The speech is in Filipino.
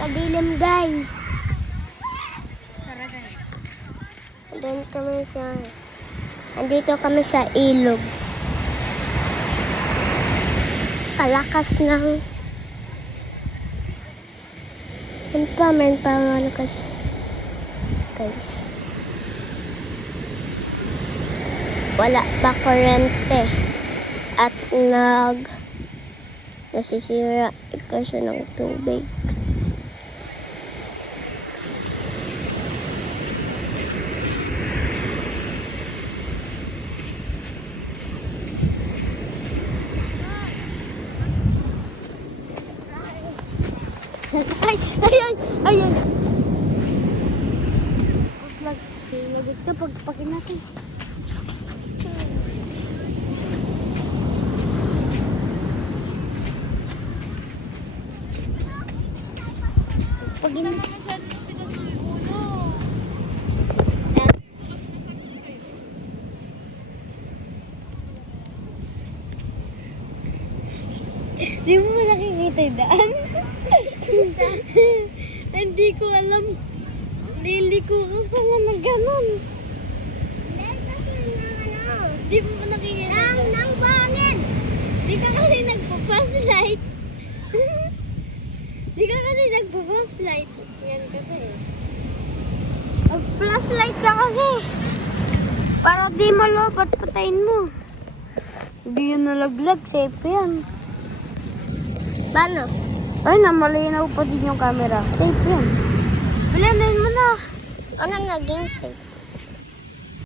Napakadilim, guys. Tara guys. Andito kami sa ilog. Kalakas ng meron pa malakas, guys. Wala pa kuryente at nasisira kasi ng tubig. Ay! Ilagay ka, pagpakin natin. Pagin. Di mo nakikita yung daan? Hindi ko alam. Liliko ka pala na ganun. Di mo nakikita. Nang bangin! Di ka kasi nagpa-flashlight. Di ka kasi nagpa-flashlight. Yan kasi. Mag-flashlight ka kasi. Para di malapad, patayin mo. Hindi yan nalaglag. Safe yan. Paano? Ay, namalinaw pa din yung camera. Safe yan. Bilhin mo na. Ano na game safe?